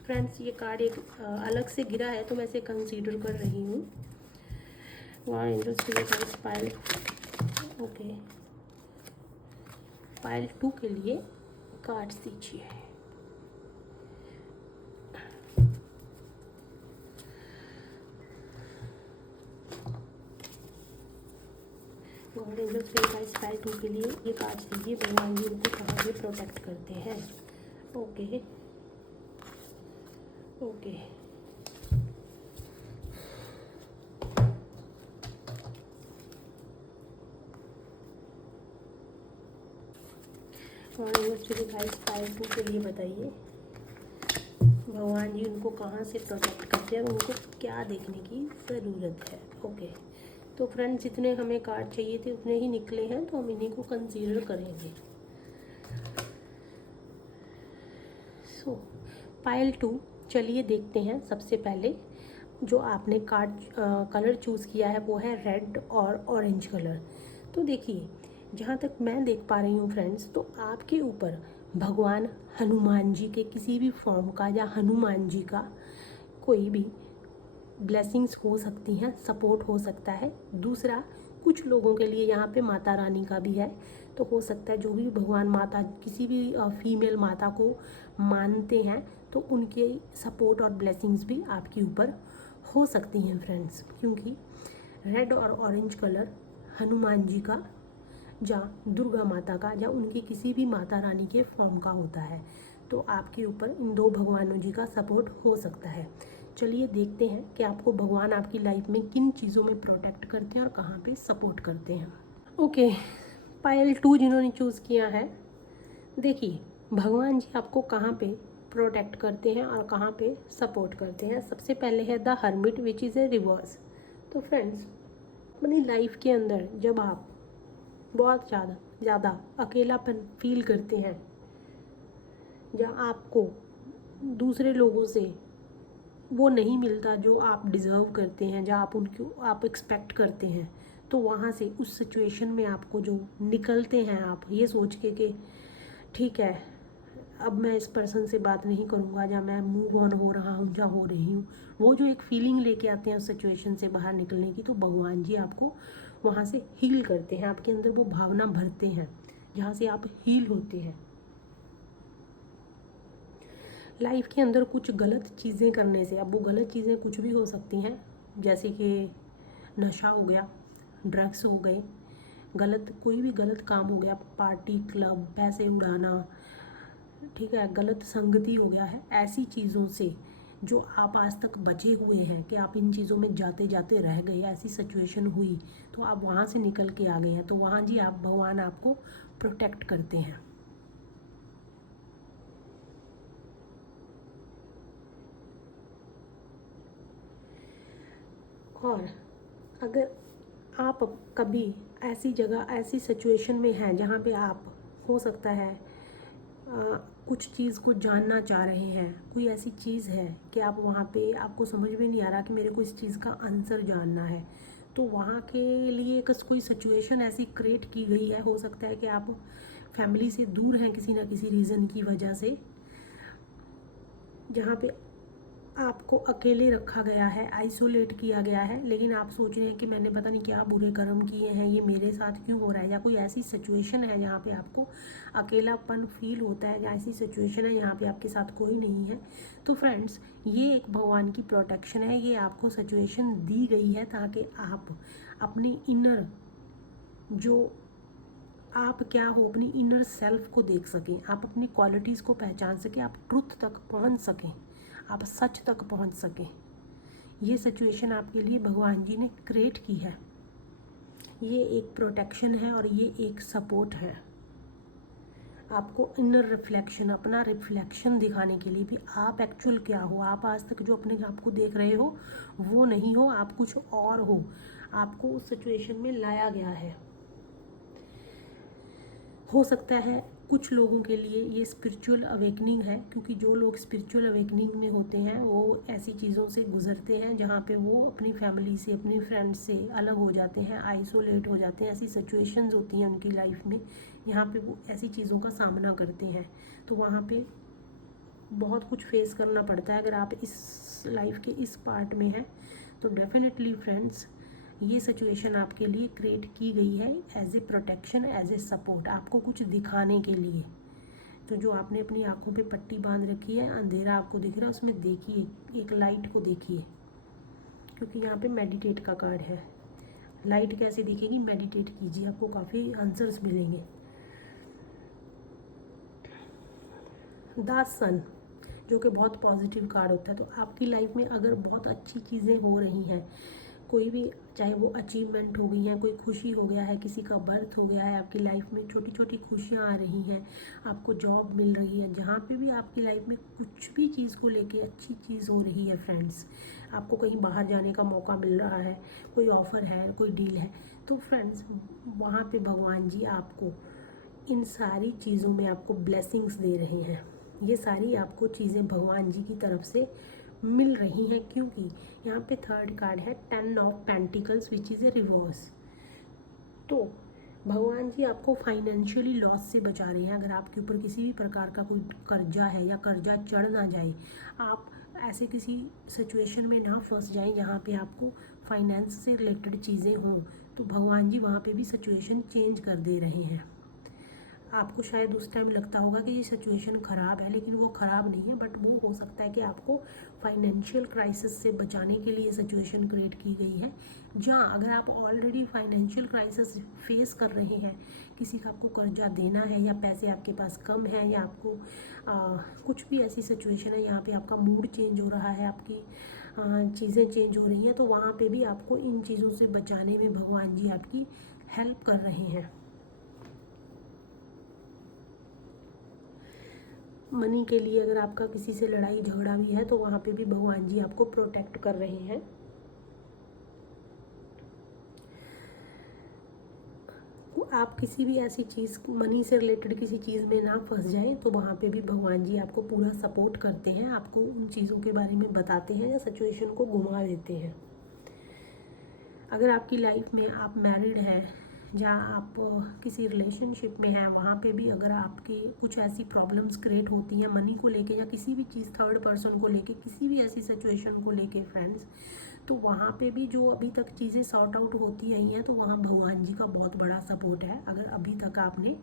friends, ये कार्ड एक अलग से गिरा है तो मैं इसे कंसीडर कर रही हूँ। God in the spirit guys Payal, okay Payal 2 के लिए कार्ड्स दीजिए। God in the spirit guys Payal 2 के लिए ये कार्ड्स दीजिए। भगवान जी उनको कहाँ पे प्रोटेक्ट करते हैं। ओके ओके और गाइस पायल 2 के लिए बताइए भगवान जी उनको कहाँ से प्रोटेक्ट करते हैं और उनको क्या देखने की ज़रूरत है। ओके तो फ्रेंड्स, जितने हमें कार्ड चाहिए थे उतने ही निकले हैं, तो हम इन्हीं को कंसीडर करेंगे। सो पायल 2, चलिए देखते हैं। सबसे पहले जो आपने कार्ड कलर चूज़ किया है वो है रेड और ऑरेंज कलर। तो देखिए, जहाँ तक मैं देख पा रही हूँ फ्रेंड्स, तो आपके ऊपर भगवान हनुमान जी के किसी भी फॉर्म का या हनुमान जी का कोई भी ब्लेसिंग्स हो सकती हैं, सपोर्ट हो सकता है। दूसरा, कुछ लोगों के लिए यहाँ पे माता रानी का भी है, तो हो सकता है जो भी भगवान माता किसी भी फीमेल माता को मानते हैं तो उनके सपोर्ट और ब्लेसिंग्स भी आपके ऊपर हो सकती हैं फ्रेंड्स, क्योंकि रेड और ऑरेंज कलर हनुमान जी का या दुर्गा माता का या उनकी किसी भी माता रानी के फॉर्म का होता है, तो आपके ऊपर इन दो भगवानों जी का सपोर्ट हो सकता है। चलिए देखते हैं कि आपको भगवान आपकी लाइफ में किन चीज़ों में प्रोटेक्ट करते हैं और कहाँ पे सपोर्ट करते हैं। ओके पायल 2 जिन्होंने चूज़ किया है, देखिए भगवान जी आपको कहाँ पे प्रोटेक्ट करते हैं और कहाँ पे सपोर्ट करते हैं। सबसे पहले है the hermit which is a reverse. तो फ्रेंड्स, अपनी लाइफ के अंदर जब आप बहुत ज़्यादा अकेलापन फील करते हैं या आपको दूसरे लोगों से वो नहीं मिलता जो आप डिज़र्व करते हैं, या आप एक्सपेक्ट करते हैं, तो वहाँ से उस सिचुएशन में आपको जो निकलते हैं आप ये सोच के कि ठीक है अब मैं इस पर्सन से बात नहीं करूँगा, या मैं मूव ऑन हो रहा हूँ या हो रही हूँ, वो जो एक फीलिंग लेके आते हैं उस सिचुएशन से बाहर निकलने की, तो भगवान जी आपको वहाँ से हील करते हैं। आपके अंदर वो भावना भरते हैं जहाँ से आप हील होते हैं। लाइफ के अंदर कुछ गलत चीज़ें करने से, अब वो गलत चीज़ें कुछ भी हो सकती हैं, जैसे कि नशा हो गया, ड्रग्स हो गए, गलत कोई भी गलत काम हो गया, पार्टी क्लब, पैसे उड़ाना, ठीक है, गलत संगति हो गया है। ऐसी चीज़ों से जो आप आज तक बचे हुए हैं कि आप इन चीज़ों में जाते जाते रह गए, ऐसी सिचुएशन हुई तो आप वहाँ से निकल के आ गए हैं, तो वहाँ जी आप भगवान आपको प्रोटेक्ट करते हैं। और अगर आप कभी ऐसी जगह, ऐसी सिचुएशन में हैं जहाँ पे आप, हो सकता है कुछ चीज़ को जानना चाह रहे हैं, कोई ऐसी चीज़ है कि आप वहाँ पे, आपको समझ में नहीं आ रहा कि मेरे को इस चीज़ का आंसर जानना है, तो वहाँ के लिए कोई सिचुएशन ऐसी क्रिएट की गई है। हो सकता है कि आप फैमिली से दूर हैं किसी ना किसी रीज़न की वजह से, जहाँ पे आपको अकेले रखा गया है, आइसोलेट किया गया है, लेकिन आप सोच रहे हैं कि मैंने पता नहीं क्या बुरे कर्म किए हैं, ये मेरे साथ क्यों हो रहा है, या कोई ऐसी सिचुएशन है जहाँ पे आपको अकेलापन फील होता है, या ऐसी सिचुएशन है जहाँ पे आपके साथ कोई नहीं है। तो फ्रेंड्स, ये एक भगवान की प्रोटेक्शन है, ये आपको सिचुएशन दी गई है ताकि आप अपनी इनर, जो आप क्या हो, अपनी इनर सेल्फ को देख सकें, आप अपनी क्वालिटीज़ को पहचान सकें, आप ट्रुथ तक पहुंच सकें, आप सच तक पहुंच सकें। ये सिचुएशन आपके लिए भगवान जी ने क्रिएट की है। ये एक प्रोटेक्शन है और ये एक सपोर्ट है। आपको इनर रिफ्लेक्शन, अपना रिफ्लेक्शन दिखाने के लिए भी, आप एक्चुअल क्या हो, आप आज तक जो अपने आप को देख रहे हो वो नहीं हो, आप कुछ और हो, आपको उस सिचुएशन में लाया गया है। हो सकता है कुछ लोगों के लिए ये स्पिरिचुअल अवेकनिंग है, क्योंकि जो लोग स्पिरिचुअल अवेकनिंग में होते हैं वो ऐसी चीज़ों से गुजरते हैं जहाँ पे वो अपनी फैमिली से, अपने फ्रेंड्स से अलग हो जाते हैं, आइसोलेट हो जाते हैं। ऐसी सिचुएशंस होती हैं उनकी लाइफ में, यहाँ पे वो ऐसी चीज़ों का सामना करते हैं। तो वहाँ पे बहुत कुछ फेस करना पड़ता है। अगर आप इस लाइफ के इस पार्ट में हैं तो डेफिनेटली फ्रेंड्स, ये सिचुएशन आपके लिए क्रिएट की गई है as a protection, as a support, आपको कुछ दिखाने के लिए। तो जो आपने अपनी आंखों पे पट्टी बांध रखी है, अंधेरा आपको दिख रहा है, उसमें देखिए, एक लाइट को देखिए, क्योंकि यहाँ पे मेडिटेट का कार्ड है। लाइट कैसे दिखेगी, मेडिटेट कीजिए, आपको काफ़ी आंसर्स मिलेंगे। द सन, जो कि बहुत पॉजिटिव कार्ड होता है। तो आपकी लाइफ में अगर बहुत अच्छी चीज़ें हो रही हैं, कोई भी, चाहे वो अचीवमेंट हो गई हैं, कोई खुशी हो गया है, किसी का बर्थ हो गया है, आपकी लाइफ में छोटी छोटी खुशियाँ आ रही हैं, आपको जॉब मिल रही है, जहाँ पे भी आपकी लाइफ में कुछ भी चीज़ को लेके अच्छी चीज़ हो रही है फ्रेंड्स, आपको कहीं बाहर जाने का मौका मिल रहा है, कोई ऑफ़र है, कोई डील है, तो फ्रेंड्स वहाँ पे भगवान जी आपको इन सारी चीज़ों में आपको ब्लेसिंग्स दे रहे हैं। ये सारी आपको चीज़ें भगवान जी की तरफ से मिल रही हैं, क्योंकि यहाँ पे थर्ड कार्ड है 10 of pentacles which is a reverse. तो भगवान जी आपको फाइनेंशियली लॉस से बचा रहे हैं। अगर आपके ऊपर किसी भी प्रकार का कोई कर्जा है या कर्जा चढ़ ना जाए, आप ऐसे किसी सिचुएशन में ना फंस जाएं जहाँ पे आपको फाइनेंस से रिलेटेड चीज़ें हों, तो भगवान जी वहाँ पे भी सिचुएशन चेंज कर दे रहे हैं। आपको शायद उस टाइम लगता होगा कि ये सिचुएशन ख़राब है, लेकिन वो ख़राब नहीं है, बट वो हो सकता है कि आपको फाइनेंशियल क्राइसिस से बचाने के लिए सिचुएशन क्रिएट की गई है। जहाँ अगर आप ऑलरेडी फाइनेंशियल क्राइसिस फेस कर रहे हैं, किसी का आपको कर्जा देना है, या पैसे आपके पास कम है, या आपको कुछ भी ऐसी सिचुएशन है यहाँ पे आपका मूड चेंज हो रहा है, आपकी चीज़ें चेंज हो रही हैं, तो वहाँ पे भी आपको इन चीज़ों से बचाने में भगवान जी आपकी हेल्प कर रहे हैं। मनी के लिए अगर आपका किसी से लड़ाई झगड़ा भी है, तो वहाँ पे भी भगवान जी आपको प्रोटेक्ट कर रहे हैं। आप किसी भी ऐसी चीज़, मनी से रिलेटेड किसी चीज़ में ना फंस जाए, तो वहाँ पे भी भगवान जी आपको पूरा सपोर्ट करते हैं, आपको उन चीज़ों के बारे में बताते हैं या सिचुएशन को घुमा देते हैं। अगर आपकी लाइफ में आप मैरिड हैं, जहाँ आप किसी रिलेशनशिप में हैं, वहाँ पे भी अगर आपके कुछ ऐसी प्रॉब्लम्स क्रिएट होती हैं मनी को लेके, या किसी भी चीज़, थर्ड पर्सन को लेके, किसी भी ऐसी सिचुएशन को लेके फ्रेंड्स, तो वहाँ पे भी जो अभी तक चीज़ें सॉर्ट आउट होती आई हैं, तो वहाँ भगवान जी का बहुत बड़ा सपोर्ट है। अगर अभी तक आपने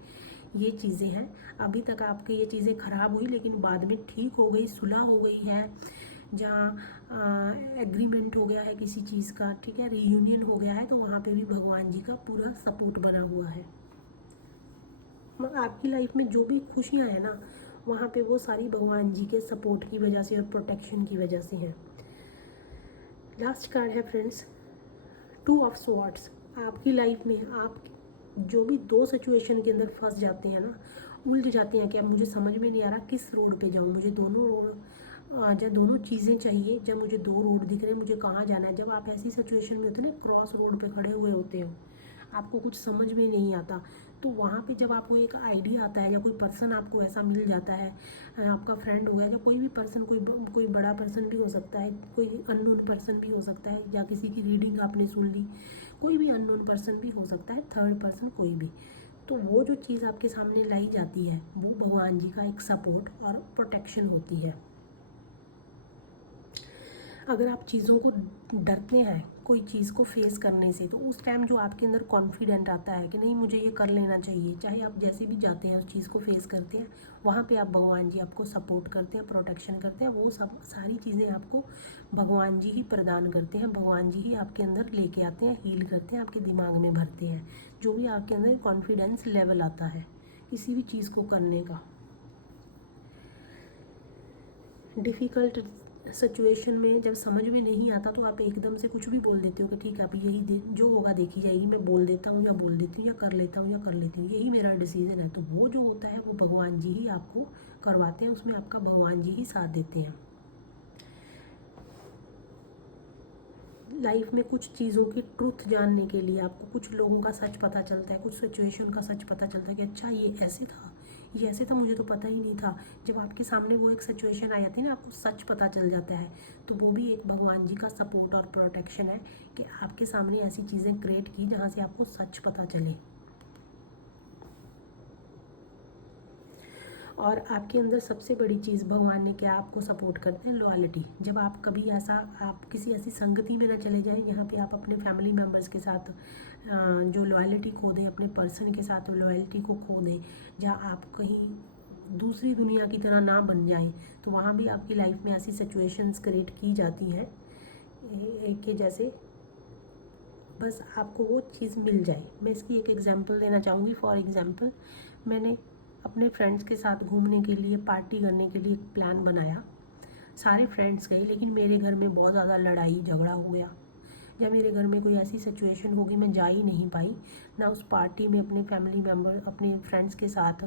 ये चीज़ें हैं, अभी तक आपके ये चीज़ें ख़राब हुई लेकिन बाद में ठीक हो गई, सुलह हो गई है, जहाँ एग्रीमेंट हो गया है किसी चीज़ का, ठीक है, रीयूनियन हो गया है, तो वहाँ पे भी भगवान जी का पूरा सपोर्ट बना हुआ है। आपकी लाइफ में जो भी खुशियाँ हैं ना, वहाँ पे वो सारी भगवान जी के सपोर्ट की वजह से और प्रोटेक्शन की वजह से हैं। लास्ट कार्ड है फ्रेंड्स 2 ऑफ स्वॉर्ड्स। आपकी लाइफ में आप जो भी दो सिचुएशन के अंदर फंस जाते हैं ना, उलझ जाते हैं कि अब मुझे समझ में नहीं आ रहा किस रोड पे जाऊँ, मुझे दोनों रोड जब दोनों चीज़ें चाहिए, जब मुझे दो रोड दिख रहे हैं, मुझे कहाँ जाना है, जब आप ऐसी सिचुएशन में होते हैं ना, क्रॉस रोड पे खड़े हुए होते हो, आपको कुछ समझ में नहीं आता, तो वहाँ पे जब आपको एक आइडिया आता है या कोई पर्सन आपको ऐसा मिल जाता है, आपका फ्रेंड हो गया या कोई भी पर्सन, कोई बड़ा पर्सन भी हो सकता है, कोई अननोन पर्सन भी हो सकता है, या किसी की रीडिंग आपने सुन ली, कोई भी अननोन पर्सन भी हो सकता है, थर्ड पर्सन कोई भी, तो वो जो चीज़ आपके सामने लाई जाती है वो भगवान जी का एक सपोर्ट और प्रोटेक्शन होती है। अगर आप चीज़ों को डरते हैं कोई चीज़ को फेस करने से, तो उस टाइम जो आपके अंदर कॉन्फिडेंट आता है कि नहीं मुझे ये कर लेना चाहिए, चाहे आप जैसे भी जाते हैं उस चीज़ को फेस करते हैं, वहाँ पे आप भगवान जी आपको सपोर्ट करते हैं, प्रोटेक्शन करते हैं, वो सब सारी चीज़ें आपको भगवान जी ही प्रदान करते हैं, भगवान जी ही आपके अंदर लेके आते हैं, हील करते हैं, आपके दिमाग में भरते हैं, जो भी आपके अंदर कॉन्फिडेंस लेवल आता है किसी भी चीज़ को करने का। डिफ़िकल्ट सिचुएशन में जब समझ में नहीं आता तो आप एकदम से कुछ भी बोल देते हो कि ठीक है अब यही जो होगा देखी जाएगी, मैं बोल देता हूँ या बोल देती हूँ या कर लेता हूँ या कर लेती हूँ, यही मेरा डिसीजन है, तो वो जो होता है वो भगवान जी ही आपको करवाते हैं, उसमें आपका भगवान जी ही साथ देते हैं। लाइफ में कुछ चीज़ों की ट्रुथ जानने के लिए आपको कुछ लोगों का सच पता चलता है, कुछ सिचुएशन का सच पता चलता है कि अच्छा ये ऐसे था, ये ऐसे था, मुझे तो पता ही नहीं था। जब आपके सामने वो एक सिचुएशन आ जाती है ना, आपको सच पता चल जाता है, तो वो भी एक भगवान जी का सपोर्ट और प्रोटेक्शन है कि आपके सामने ऐसी चीज़ें क्रिएट की जहाँ से आपको सच पता चले। और आपके अंदर सबसे बड़ी चीज़ भगवान ने क्या आपको सपोर्ट करते हैं, लॉयल्टी। जब आप कभी ऐसा आप किसी ऐसी संगति में ना चले जाएं जहाँ पे आप अपने फैमिली मेम्बर्स के साथ जो लॉयल्टी खो दें, अपने पर्सन के साथ लॉयल्टी को खो दें, जहाँ आप कहीं दूसरी दुनिया की तरह ना बन जाएं, तो वहाँ भी आपकी लाइफ में ऐसी सिचुएशंस क्रिएट की जाती हैं कि जैसे बस आपको वो चीज़ मिल जाए। मैं इसकी एक एग्जांपल देना चाहूँगी। फॉर एग्जांपल, मैंने अपने फ्रेंड्स के साथ घूमने के लिए, पार्टी करने के लिए एक प्लान बनाया। सारे फ्रेंड्स गए, लेकिन मेरे घर में बहुत ज़्यादा लड़ाई झगड़ा हो गया, या मेरे घर में कोई ऐसी सिचुएशन होगी मैं जा ही नहीं पाई ना उस पार्टी में अपने फैमिली मेम्बर, अपने फ्रेंड्स के साथ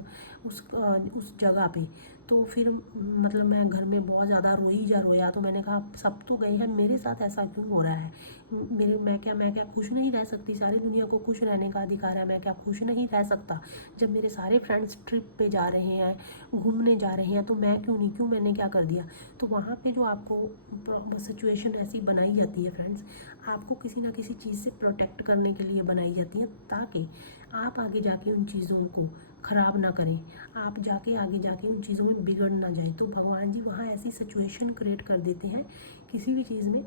उस जगह पे। तो फिर मतलब मैं घर में बहुत ज़्यादा रोया, तो मैंने कहा सब तो गए हैं, मेरे साथ ऐसा क्यों हो रहा है, मैं क्या खुश नहीं रह सकती? सारी दुनिया को खुश रहने का अधिकार है, मैं क्या खुश नहीं रह सकता? जब मेरे सारे फ्रेंड्स ट्रिप पे जा रहे हैं, घूमने जा रहे हैं, तो मैं क्यों नहीं, क्यों मैंने क्या कर दिया? तो वहाँ पे जो आपको सिचुएशन ऐसी बनाई जाती है फ्रेंड्स, आपको किसी ना किसी चीज़ से प्रोटेक्ट करने के लिए बनाई जाती है, ताकि आप आगे जाके उन चीज़ों को ख़राब ना करें, आप जाके आगे जाके उन चीज़ों में बिगड़ ना जाए। तो भगवान जी वहाँ ऐसी सिचुएशन क्रिएट कर देते हैं किसी भी चीज़ में,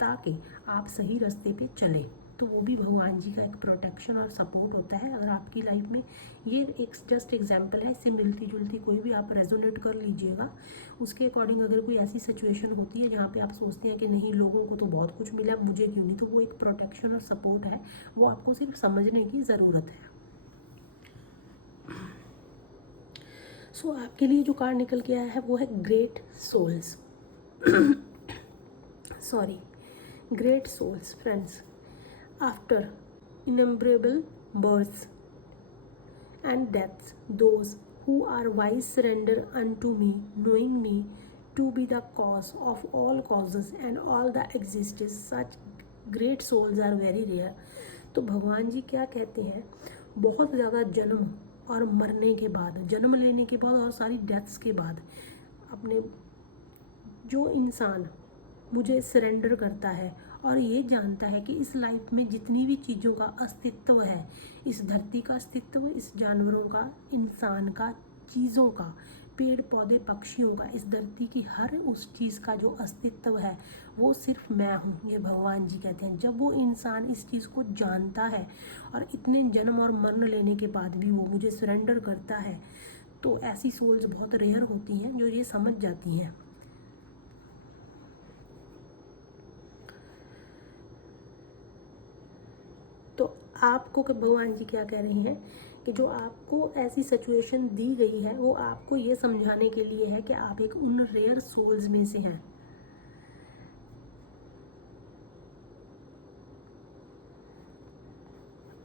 ताकि आप सही रास्ते पे चलें। तो वो भी भगवान जी का एक प्रोटेक्शन और सपोर्ट होता है। अगर आपकी लाइफ में ये एक जस्ट एग्जांपल है, इससे मिलती जुलती कोई भी आप रेजोनेट कर लीजिएगा। उसके अकॉर्डिंग अगर कोई ऐसी सिचुएशन होती है जहाँ पे आप सोचते हैं कि नहीं लोगों को तो बहुत कुछ मिला, मुझे क्यों नहीं, तो वो एक प्रोटेक्शन और सपोर्ट है, वो आपको सिर्फ समझने की ज़रूरत है। सो आपके लिए जो कार्ड निकल के आया है वो है great souls. Sorry, great souls friends, after innumerable births and deaths, those who are wise surrender unto me, knowing me to be the cause of all causes and all that exists. Such great souls are very rare. तो भगवान जी क्या कहते हैं, बहुत ज़्यादा जन्म और मरने के बाद, जन्म लेने के बाद और सारी डेथ्स के बाद, अपने जो इंसान मुझे सरेंडर करता है और ये जानता है कि इस लाइफ में जितनी भी चीज़ों का अस्तित्व है, इस धरती का अस्तित्व, इस जानवरों का, इंसान का, चीज़ों का, पेड़ पौधे पक्षियों का, इस धरती की हर उस चीज़ का जो अस्तित्व है वो सिर्फ मैं हूँ, ये भगवान जी कहते हैं। जब वो इंसान इस चीज़ को जानता है और इतने जन्म और मरण लेने के बाद भी वो मुझे सरेंडर करता है, तो ऐसी सोल्स बहुत रेयर होती हैं जो ये समझ जाती हैं। तो आपको भगवान जी क्या कह रहे हैं कि जो आपको ऐसी सिचुएशन दी गई है वो आपको ये समझाने के लिए है कि आप एक उन रेयर सोल्स में से हैं।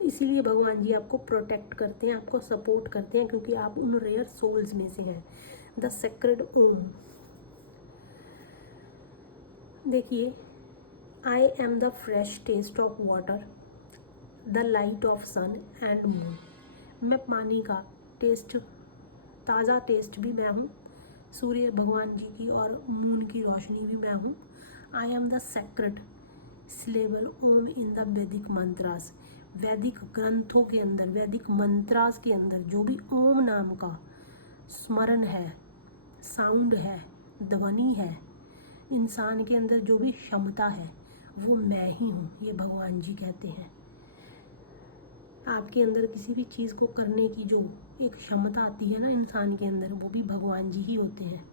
इसीलिए भगवान जी आपको प्रोटेक्ट करते हैं, आपको सपोर्ट करते हैं, क्योंकि आप उन रेयर सोल्स में से हैं। द सेक्रेड ओम, देखिए, I am the fresh taste of water, the light of sun and moon. मैं पानी का टेस्ट, ताज़ा टेस्ट भी मैं हूँ, सूर्य भगवान जी की और मून की रोशनी भी मैं हूँ। I am the secret syllable Om in the Vedic mantras. वैदिक ग्रंथों के अंदर, वैदिक मंत्रास के अंदर जो भी ओम नाम का स्मरण है, साउंड है, ध्वनि है, इंसान के अंदर जो भी क्षमता है वो मैं ही हूँ, ये भगवान जी कहते हैं। आपके अंदर किसी भी चीज़ को करने की जो एक क्षमता आती है ना इंसान के अंदर, वो भी भगवान जी ही होते हैं।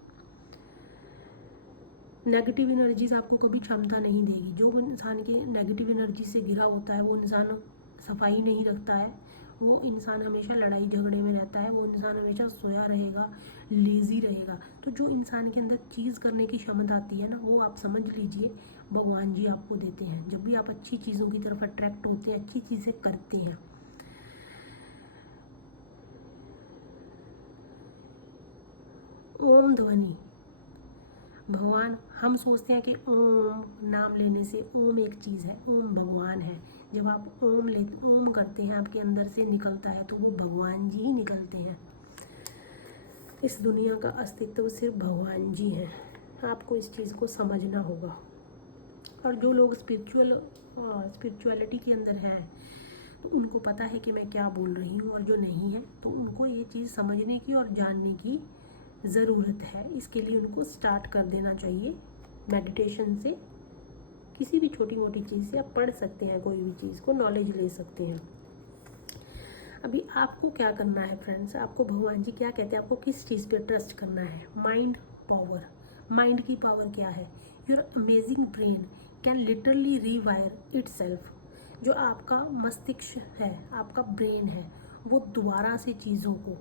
नेगेटिव एनर्जीज आपको कभी क्षमता नहीं देगी। जो इंसान के नेगेटिव एनर्जी से घिरा होता है वो इंसान सफाई नहीं रखता है, वो इंसान हमेशा लड़ाई झगड़े में रहता है, वो इंसान हमेशा सोया रहेगा, लेज़ी रहेगा। तो जो इंसान के अंदर चीज़ करने की क्षमता आती है ना, वो आप समझ लीजिए भगवान जी आपको देते हैं। जब भी आप अच्छी चीज़ों की तरफ अट्रैक्ट होते हैं, अच्छी चीज़ें करते हैं। ओम ध्वनि, भगवान, हम सोचते हैं कि ओम नाम लेने से ओम एक चीज़ है, ओम भगवान है। जब आप ओम करते हैं, आपके अंदर से निकलता है तो वो भगवान जी ही निकलते हैं। इस दुनिया का अस्तित्व सिर्फ भगवान जी हैं। आपको इस चीज़ को समझना होगा। और जो लोग स्पिरिचुअलिटी के अंदर हैं तो उनको पता है कि मैं क्या बोल रही हूँ, और जो नहीं है तो उनको ये चीज़ समझने की और जानने की ज़रूरत है। इसके लिए उनको स्टार्ट कर देना चाहिए मेडिटेशन से। किसी भी छोटी मोटी चीज़ से आप पढ़ सकते हैं, कोई भी चीज़ को नॉलेज ले सकते हैं। अभी आपको क्या करना है फ्रेंड्स, आपको भगवान जी क्या कहते हैं, आपको किस चीज़ पे ट्रस्ट करना है। माइंड पावर, माइंड की पावर क्या है। Your amazing brain can literally रीवायर itself. जो आपका मस्तिष्क है, आपका ब्रेन है, वो दोबारा से चीज़ों को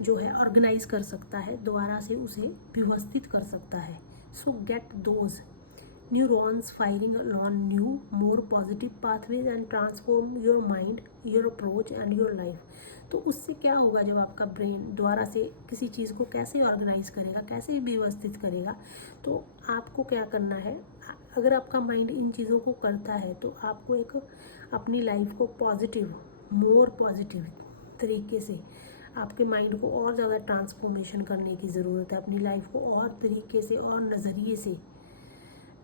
जो है ऑर्गेनाइज कर सकता है, दोबारा से उसे व्यवस्थित कर सकता है। सो get those neurons firing on new more positive pathways and transform your mind, your approach and your life. तो उससे क्या होगा, जब आपका ब्रेन दोबारा से किसी चीज़ को कैसे ऑर्गेनाइज करेगा, कैसे व्यवस्थित करेगा, तो आपको क्या करना है। अगर आपका माइंड इन चीज़ों को करता है तो आपको एक अपनी लाइफ को पॉजिटिव, मोर पॉजिटिव तरीके से आपके माइंड को और ज़्यादा ट्रांसफॉर्मेशन करने की ज़रूरत है। अपनी लाइफ को और तरीके से और नज़रिए से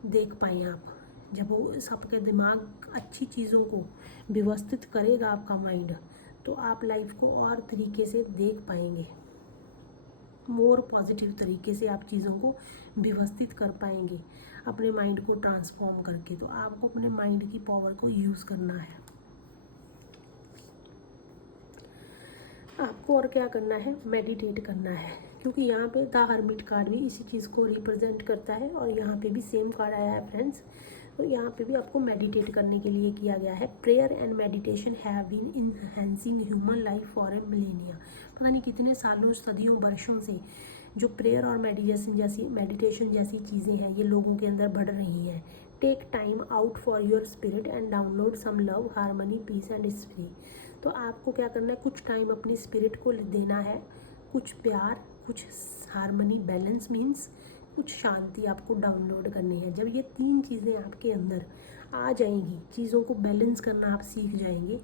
देख पाएँ आप। जब वो सबके दिमाग अच्छी चीज़ों को व्यवस्थित करेगा आपका माइंड, तो आप लाइफ को और तरीके से देख पाएंगे, मोर पॉजिटिव तरीके से आप चीज़ों को व्यवस्थित कर पाएंगे अपने माइंड को ट्रांसफॉर्म करके। तो आपको अपने माइंड की पावर को यूज़ करना है। आपको और क्या करना है, मेडिटेट करना है, क्योंकि यहाँ पे द हर्मिट कार्ड भी इसी चीज़ को रिप्रेजेंट करता है और यहाँ पे भी सेम कार्ड आया है फ्रेंड्स। तो यहाँ पे भी आपको मेडिटेट करने के लिए किया गया है। Prayer and meditation have been enhancing human life for a millennia. पता नहीं कितने सालों, सदियों, वर्षों से जो प्रेयर और मेडिटेशन जैसी चीज़ें हैं ये लोगों के अंदर बढ़ रही हैं। Take time out for your spirit and download some love, harmony, peace and free. तो आपको क्या करना है, कुछ टाइम अपनी स्पिरिट को देना है, कुछ प्यार, कुछ हार्मनी, बैलेंस मीन्स कुछ शांति आपको डाउनलोड करनी है। जब ये 3 चीज़ें आपके अंदर आ जाएंगी, चीज़ों को बैलेंस करना आप सीख जाएंगे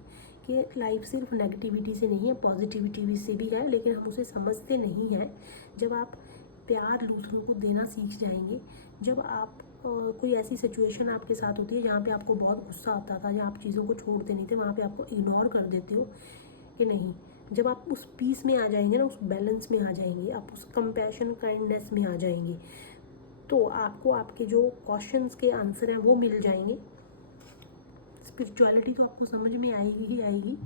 कि लाइफ सिर्फ नेगेटिविटी से नहीं है, पॉजिटिविटी से भी है, लेकिन हम उसे समझते नहीं हैं। जब आप प्यार दूसरों को देना सीख जाएंगे, जब आप कोई ऐसी सिचुएशन आपके साथ होती है जहाँ पे आपको बहुत गुस्सा आता था, जहाँ आप चीज़ों को छोड़ते नहीं थे, वहाँ पे आपको इग्नोर कर देते हो कि नहीं, जब आप उस पीस में आ जाएंगे ना, उस बैलेंस में आ जाएंगे, आप उस कंपैशन, काइंडनेस में आ जाएंगे, तो आपको आपके जो क्वेश्चंस के आंसर हैं वो मिल जाएंगे। स्पिरिचुअलिटी तो आपको समझ में आएगी ही आएगी,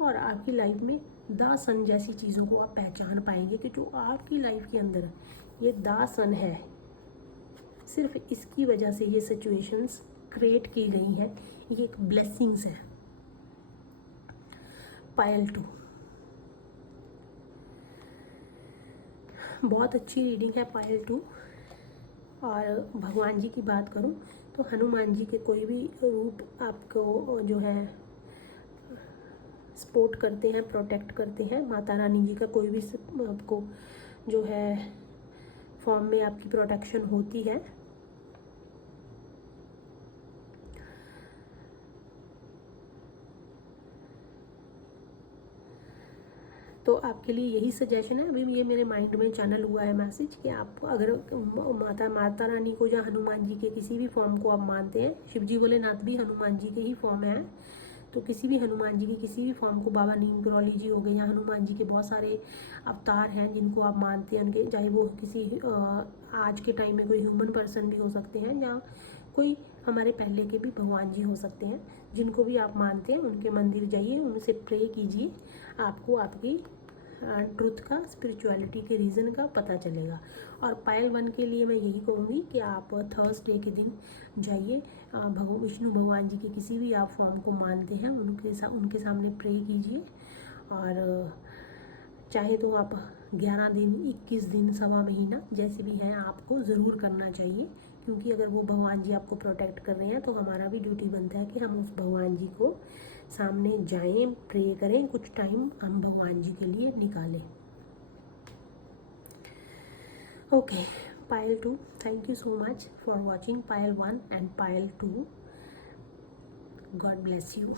और आपकी लाइफ में द सन जैसी चीज़ों को आप पहचान पाएंगे कि जो आपकी लाइफ के अंदर ये द सन है, सिर्फ इसकी वजह से ये सिचुएशंस क्रिएट की गई हैं, ये एक ब्लेसिंग्स है। पायल 2 बहुत अच्छी रीडिंग है, पायल 2। और भगवान जी की बात करूं तो हनुमान जी के कोई भी रूप आपको जो है सपोर्ट करते हैं, प्रोटेक्ट करते हैं। माता रानी जी का कोई भी आपको जो है फॉर्म में आपकी प्रोटेक्शन होती है। तो आपके लिए यही सजेशन है, अभी ये मेरे माइंड में चैनल हुआ है मैसेज कि आप अगर माता रानी को या हनुमान जी के किसी भी फॉर्म को आप मानते हैं, शिव जी भोलेनाथ भी हनुमान जी के ही फॉर्म है, तो किसी भी हनुमान जी की किसी भी फॉर्म को, बाबा नीम करौली जी हो गए, या हनुमान जी के बहुत सारे अवतार हैं जिनको आप मानते हैं, उनके चाहे वो किसी आज के टाइम में कोई ह्यूमन पर्सन भी हो सकते हैं या कोई हमारे पहले के भी भगवान जी हो सकते हैं, जिनको भी आप मानते हैं उनके मंदिर जाइए, उनसे प्रे कीजिए, आपको आपकी ट्रुथ का, स्पिरिचुअलिटी के रीज़न का पता चलेगा। और पायल 1 के लिए मैं यही कहूँगी कि आप थर्सडे के दिन जाइए, विष्णु भगवान जी के किसी भी आप फॉर्म को मानते हैं उनके सामने प्रे कीजिए, और चाहे तो आप 11 दिन, 21 दिन, सवा महीना, जैसे भी हैं आपको ज़रूर करना चाहिए, क्योंकि अगर वो भगवान जी आपको प्रोटेक्ट कर रहे हैं तो हमारा भी ड्यूटी बनता है कि हम उस भगवान जी को सामने जाएं, प्रे करें, कुछ टाइम हम भगवान जी के लिए निकालें। Okay, Payal 2, thank you so much for watching Payal 1 and Payal 2। God bless you.